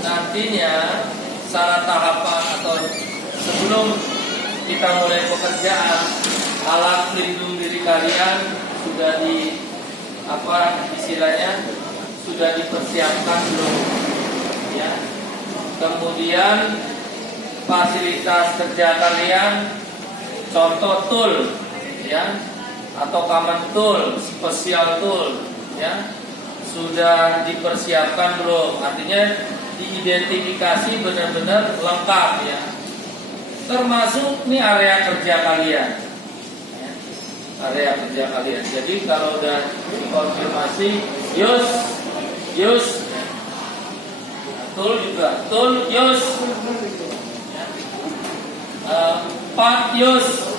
nantinya secara tahapan atau sebelum kita mulai pekerjaan, alat pelindung diri kalian sudah istilahnya sudah dipersiapkan belum? Ya. Kemudian fasilitas kerja kalian, contoh tool, ya, atau common tool, special tool, ya, sudah dipersiapkan belum? Artinya diidentifikasi benar-benar lengkap, ya. Termasuk ini area kerja kalian, ya, area kerja kalian. Jadi kalau udah dikonfirmasi, use, tool juga, tool use, part use.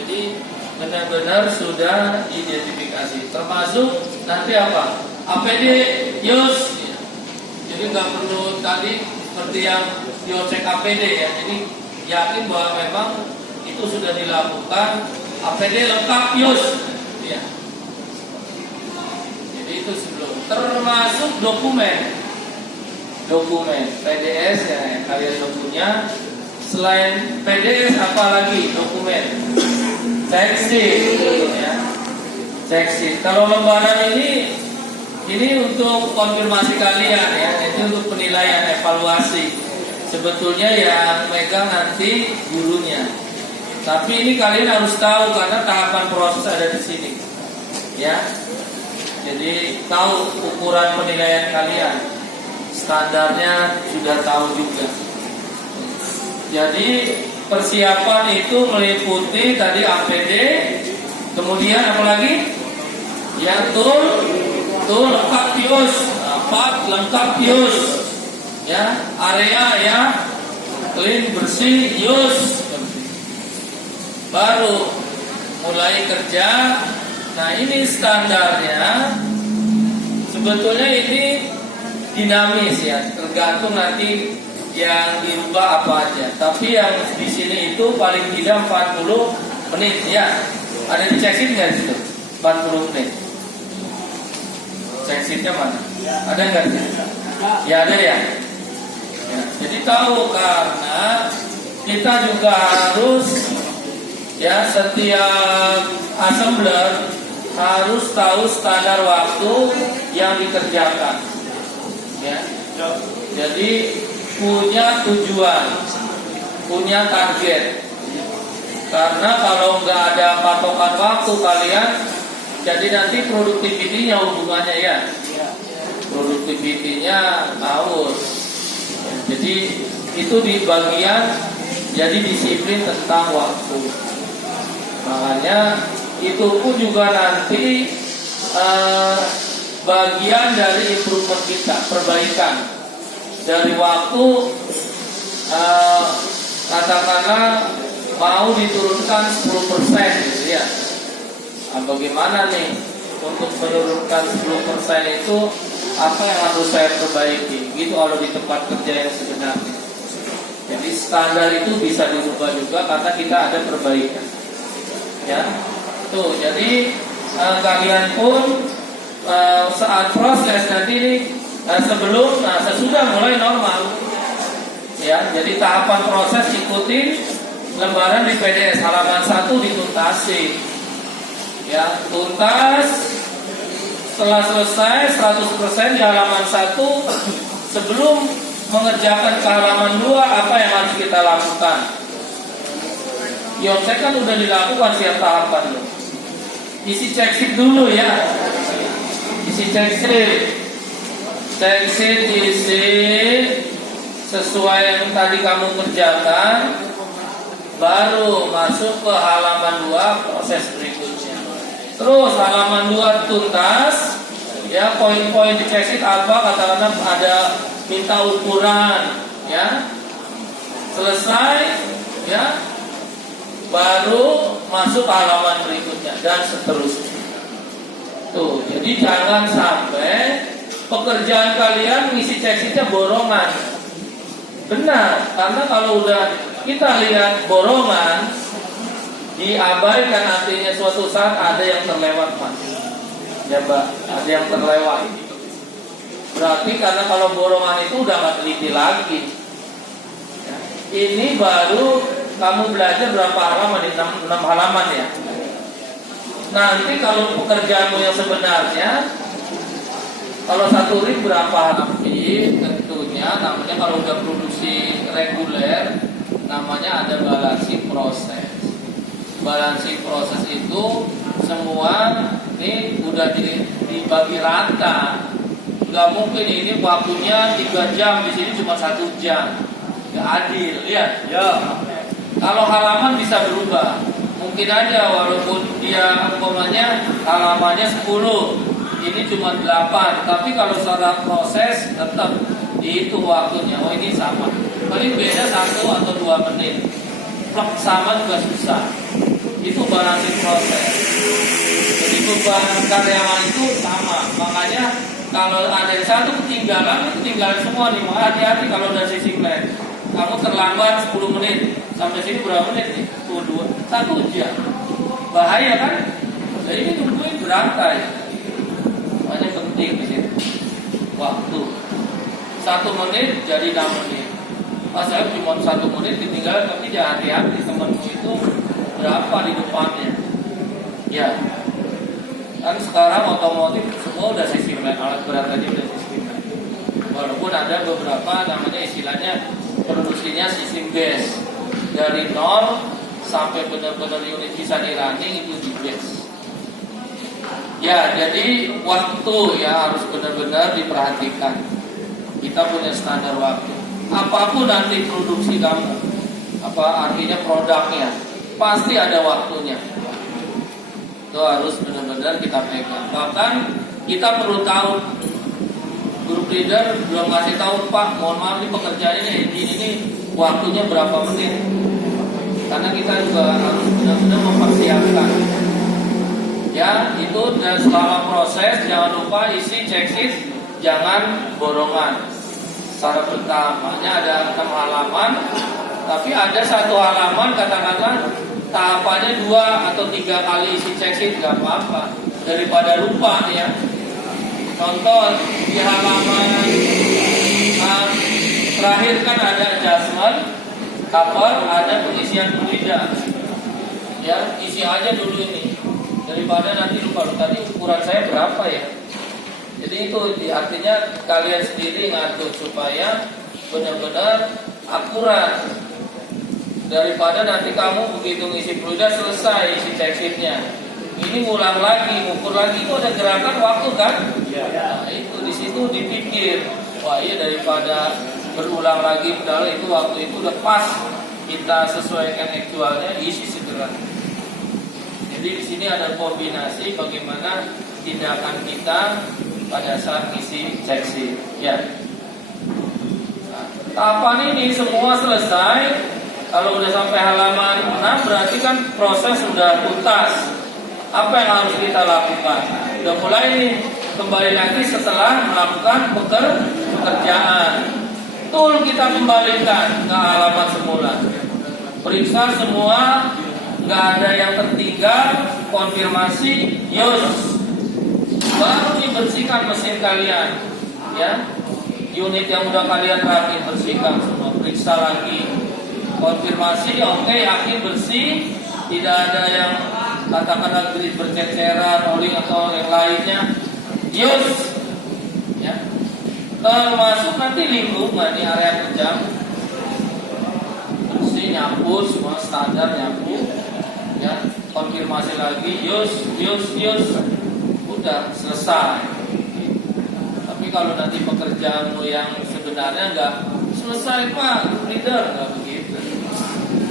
Jadi benar-benar sudah identifikasi. Termasuk nanti apa? APD use. Jadi nggak perlu tadi seperti yang cek APD, ya. Jadi yakin bahwa memang itu sudah dilakukan. APD lengkap use, ya. Jadi itu sebelum. Termasuk dokumen PDS, ya, yang kalian punya. Selain PDS apalagi dokumen? Checksheet, ya. Checksheet. Kalau lembaran ini untuk konfirmasi kalian, ya. Ini untuk penilaian evaluasi. Sebetulnya yang megang nanti gurunya. Tapi ini kalian harus tahu karena tahapan proses ada di sini, ya. Jadi tahu ukuran penilaian kalian, standarnya sudah tahu juga. Jadi persiapan itu meliputi tadi APD, kemudian apa lagi? Ya, tool lengkap use, part lengkap use, ya, area ya clean bersih use. Baru mulai kerja. Nah, ini standarnya sebetulnya ini dinamis, ya, tergantung nanti yang dirubah apa aja. Tapi yang di sini itu paling tidak 40 menit, ya. Ada di checksheet nggak situ? 40 menit. Checksheetnya mana? Ada nggak? Ya ada, ya. Ya. Jadi tahu karena kita juga harus, ya, setiap assembler harus tahu standar waktu yang dikerjakan, ya. Jadi punya tujuan, punya target. Karena kalau nggak ada patokan waktu kalian, jadi nanti produktivitinya hubungannya, ya, produktivitinya aus. Jadi itu di bagian jadi disiplin tentang waktu. Makanya itu pun juga nanti bagian dari improvement kita, perbaikan. Dari waktu katakanlah mau diturunkan 10%, gitu, ya. Nah, bagaimana nih untuk menurunkan 10% itu, apa yang harus saya perbaiki? Gitu kalau di tempat kerja yang sebenarnya. Jadi standar itu bisa dirubah juga karena kita ada perbaikan, ya. Tuh, jadi kalian pun saat proses nanti ini sesudah mulai normal, ya. Jadi tahapan proses ikutin lembaran di PDS halaman 1 dituntasi, ya, tuntas. Setelah selesai 100% di halaman 1, sebelum mengerjakan ke halaman 2 apa yang harus kita lakukan? Yonsek kan udah dilakukan setiap tahapan. Isi checksheet dulu, ya. Isi checksheet isi sesuai yang tadi kamu kerjakan, baru masuk ke halaman 2 proses berikutnya. Terus halaman 2 tuntas, ya, poin-poin di checksheet apa, katakanlah ada minta ukuran, ya, selesai, ya, baru masuk ke halaman berikutnya dan seterusnya. Tuh, jadi jangan sampai pekerjaan kalian ngisi checksheetnya borongan. Benar, karena kalau udah kita lihat borongan, diabaikan, artinya suatu saat ada yang terlewat, Mas. Ya, Mbak, ada yang terlewat. Berarti karena kalau borongan itu udah nggak teliti lagi. Ya. Ini baru kamu belajar berapa halaman? 6 halaman ya. Nanti kalau pekerjaanmu yang sebenarnya, kalau satu ring berapa nanti tentunya namanya kalau udah produksi reguler namanya ada balancing proses. Balancing proses itu semua ini udah dibagi rata. Gak mungkin ini waktunya 3 jam, di sini cuma 1 jam. Gak adil, lihat. Ya. Kalau halaman bisa berubah. Mungkin aja walaupun dia umpamanya halamannya 10, ini cuma 8, tapi kalau secara proses tetap dihitung waktunya. Oh ini sama, paling beda 1 atau 2 menit. Sama juga susah. Itu balancing proses. Jadi beban karyawan itu sama. Makanya kalau ada yang satu ketinggalan, itu ketinggalan semua nih. Hati-hati kalau udah sisi plan. Kamu terlambat 10 menit. Sampai sini berapa menit nih? 1 jam. Bahaya kan? Jadi ini tungguin berangkat. Makanya penting di situ. Waktu. 1 menit jadi 6 menit. Pas saya cuma 1 menit ketinggalan, tapi jangan hati-hati temanmu itu berapa di depannya. Ya. Kan sekarang otomotif semua udah sistem alat berat aja udah sistem. Walaupun ada beberapa namanya istilahnya produksinya sistem gas. Dari 0 sampai benar-benar unit bisa di running itu di gas. Ya, jadi waktu ya harus benar-benar diperhatikan. Kita punya standar waktu. Apapun nanti produksi kamu, apa artinya produknya, pasti ada waktunya. Itu harus benar-benar kita pegang. Bahkan kita perlu tahu, group leader belum ngasih tahu, Pak, mohon maaf ini pekerjaan ini waktunya berapa menit. Karena kita juga harus benar-benar mempersiapkan. Ya, itu dan selama proses jangan lupa isi check sheet, jangan borongan. Secara pertamanya ada 6 halaman, tapi ada 1 halaman katakanlah tahapannya 2 atau 3 kali isi check sheet, gak apa-apa daripada lupa ya. Contoh di halaman terakhir kan ada adjustment, cover, ada pengisian fluida. Ya, isi aja dulu ini daripada nanti lupa. Tadi ukuran saya berapa ya? Jadi itu artinya kalian sendiri ngatur supaya benar-benar akurat. Daripada nanti kamu begitu ngisi fluida selesai isi check sheetnya, ini ngulang lagi, ngukur lagi, itu ada gerakan waktu kan? Nah, itu di situ dipikir, wah iya daripada berulang lagi padahal itu waktu itu udah pas, kita sesuaikan aktualnya, isi segera. Jadi di sini ada kombinasi bagaimana tindakan kita pada saat ngisi check sheet. Ya. Nah, tahapan ini semua selesai. Kalau udah sampai halaman 6 berarti kan proses sudah tuntas. Apa yang harus kita lakukan? Udah mulai nih, kembali lagi setelah melakukan pekerjaan. Tool kita kembalikan ke halaman semula. Periksa semua, nggak ada yang tertinggal, konfirmasi, use. Baru dibersihkan mesin kalian, ya. Unit yang udah kalian rapi bersihkan semua, periksa lagi, konfirmasi, oke, yakin bersih, tidak ada yang katakanlah grid berceceran, rolling atau yang lainnya, use, ya. Termasuk nanti lingkungan di area kerja, bersih, nyapu, semua standar nyapu, ya. Konfirmasi lagi, use, udah selesai. Tapi kalau nanti pekerjaanmu yang sebenarnya nggak selesai Pak, leader, nggak begitu.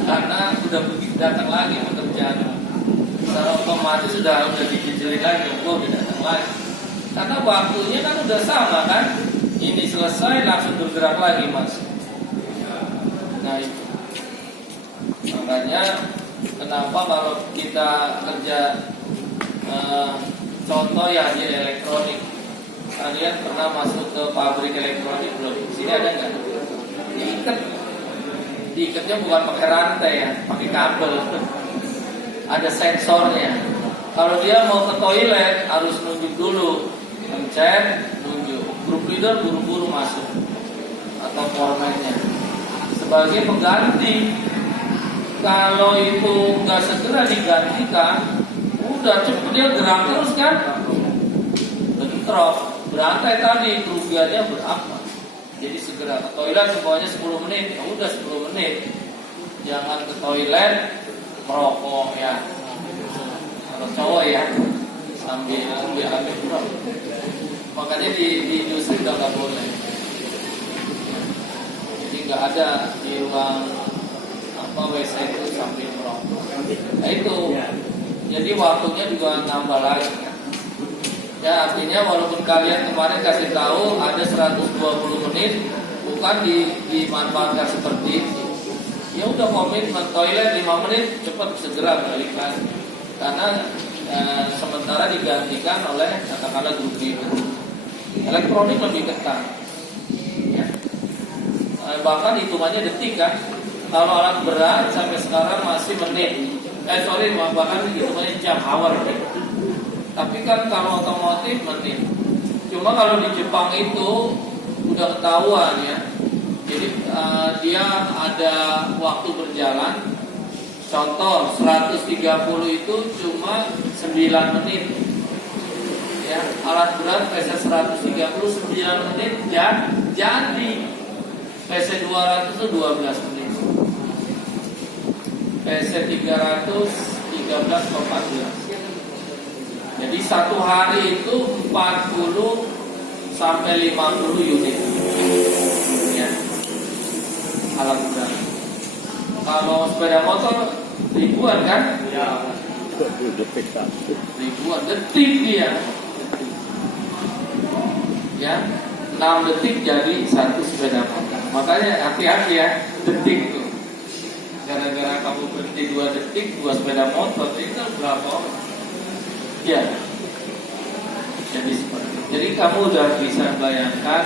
Karena sudah begitu datang lagi pekerjaan, secara otomatis sudah dijejelin lagi, udah datang lagi. Karena waktunya kan udah sama kan, ini selesai langsung bergerak lagi mas. Nah itu, makanya kenapa kalau kita kerja contoh ya di elektronik, kalian pernah masuk ke pabrik elektronik belum? Sini ada nggak? Diikatnya bukan pakai rantai ya, pakai kabel. Ada sensornya. Kalau dia mau ke toilet harus nunjuk dulu, mencet, nunjuk. group leader buru-buru masuk atau foreman-nya sebagai pengganti. Kalau itu nggak segera digantikan, udah cepet dia gerak terus kan, bentrok, berantai tadi kerugiannya berapa. Jadi segera ke toilet semuanya 10 menit, ya udah 10 menit. Jangan ke toilet merokok ya. Kalau cowok ya sambil ambil merokok. Makanya di industri udah nggak boleh. Jadi nggak ada di ruang WC itu sambil merokok. Nah itu, jadi waktunya juga nambah lagi. Ya artinya walaupun kalian kemarin kasih tahu ada 120 menit, bukan dimanfaatkan seperti itu. Ya udah komitmen toilet 5 menit, cepat segera balikan. Karena sementara digantikan oleh katakanlah group leader. Elektronik lebih ketat. Ya. Bahkan hitungannya detik kan. Kalau alat berat sampai sekarang masih menit. Bahkan hitungannya jam, hour. Tapi kan kalau otomotif menit. Cuma kalau di Jepang itu udah ketahuan ya. Jadi dia ada waktu berjalan. Contoh 130 itu cuma 9 menit. Ya, alat berat PC 130 9 menit jadi. PC 200 itu 12 menit. PC 300 13,14. Jadi satu hari itu 40 sampai 50 unit. Ya. Alat berat. Kalau sepeda motor ribuan kan? Ya. Ribuan detik dia. Ya. 6 detik jadi satu sepeda motor. Makanya hati-hati ya, detik tuh. Gara-gara kamu berhenti 2 detik 2 sepeda motor itu berapa orang? Ya. Jadi seperti itu. Jadi kamu udah bisa bayangkan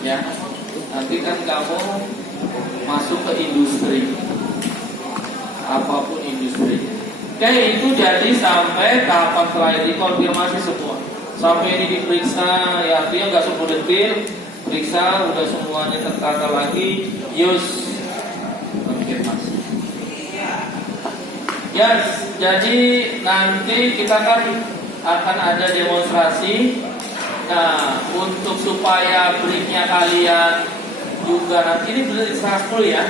ya. Nanti kan kamu masuk ke industri. Apapun industri. Oke, itu jadi sampai tahapan terakhir dikonfirmasi semua. Sampai ini diperiksa, ya artinya nggak semua detil, periksa udah semuanya tertata lagi, yus konfirmasi. Yes, jadi nanti kita kan akan ada demonstrasi. Nah, untuk supaya breaknya kalian juga nanti ini benar 110 ya.